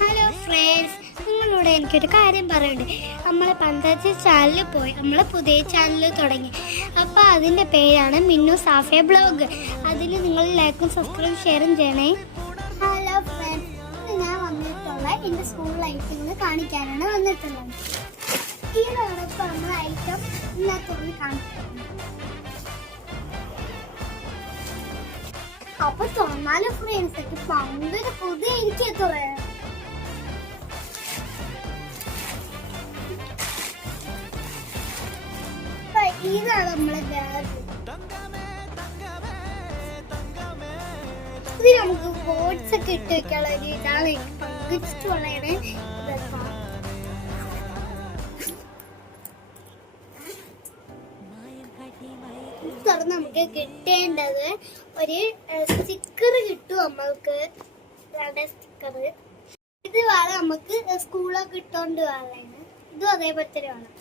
Hello friends, നിങ്ങളോട് എനിക്കൊരു കാര്യം പറയണ്ടേ. നമ്മളെ പഞ്ചായത്ത് ചാനലിൽ പോയി നമ്മൾ പുതിയ ചാനൽ തുടങ്ങി. അപ്പോൾ അതിൻ്റെ പേരാണ് മിന്നു സാഫിയ ബ്ലോഗ്. അതിൽ നിങ്ങൾ ലൈക്കും സബ്സ്ക്രൈബ് ഷെയറും ചെയ്യണേ. ഹലോ ഫ്രണ്ട്സ്, ഞാൻ വന്നിട്ടുള്ള എൻ്റെ സ്കൂൾ ലൈഫ് കാണിക്കാനാണ് വന്നിട്ടുള്ളത്. ഇതാണ് ഇപ്പോൾ നമ്മൾ ഐറ്റം ഇന്നത്തൊന്ന് കാണിക്കുന്നത്. അപ്പൊ തുറന്നാല് ഫ്രണ്ട്സ് ഒക്കെ ഭയങ്കര പുതിയ എനിക്ക് തുറയാണ്. ഇതാണ് നമ്മളെ ബാഗ്. ഇത് നമുക്ക് ബോർഡ്സ് ഒക്കെ ഇട്ട് വെക്കാനുള്ള ഒരു ഇതാണ് എനിക്ക് ഭയങ്കര ഇഷ്ടമുള്ളതാണ്. തുറന്ന് നമുക്ക് കിട്ടേണ്ടത് ഒരു സ്റ്റിക്കർ കിട്ടും. നമ്മൾക്ക് സ്റ്റിക്കർ ഇത് വേണം നമുക്ക് സ്കൂളൊക്കെ ഇട്ടോണ്ട് പോകാനാണ്. ഇതും അതേപോലെ തന്നെ വേണം.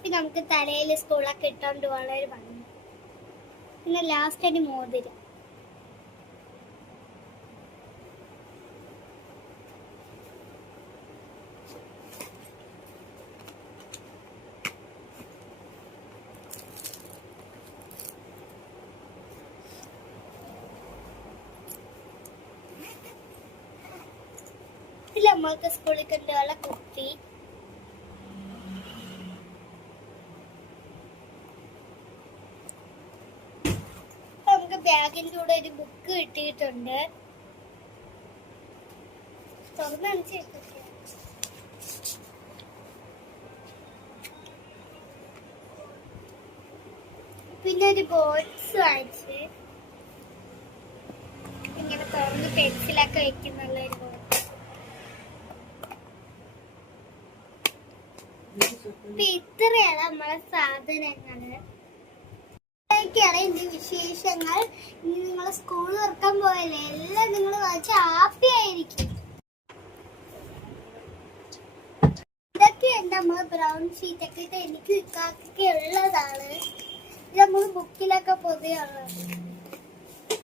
പിന്നെ നമുക്ക് തലയിൽ സ്കൂളൊക്കെ ഇട്ടോണ്ട് പോകാനുള്ള ഒരു ഭംഗി. പിന്നെ ലാസ്റ്റ് ഒരു മോതിരം. നമ്മൾക്ക് സ്കൂളിൽ കൊണ്ടുപോകാനുള്ള കുപ്പി, നമുക്ക് ബാഗിന്റെ കൂടെ ഒരു ബുക്ക് കിട്ടിയിട്ടുണ്ട്. പിന്നെ ഒരു ബോക്സ് വാങ്ങിച്ച് ഇങ്ങനെ തുറന്ന് പെൻസിലൊക്കെ വെക്കുന്നുള്ള ഒരു ബോക്സ്. ഇത്രയാണ് നമ്മളെ സാധനങ്ങള്. ഇതൊക്കെയാണ് എന്റെ വിശേഷങ്ങൾ. ഇനി നിങ്ങളെ സ്കൂൾ തുറക്കാൻ പോയല്ലേ, എല്ലാം നിങ്ങൾ വായിച്ച് ഹാപ്പി ആയിരിക്കും. ഇതൊക്കെയാണ് നമ്മള് ബ്രൗൺ ഷീറ്റ് ഒക്കെ ഇട്ട് എനിക്ക് ഉള്ളതാണ്. ഇത് നമ്മള് ബുക്കിലൊക്കെ പൊതിയുള്ളത്.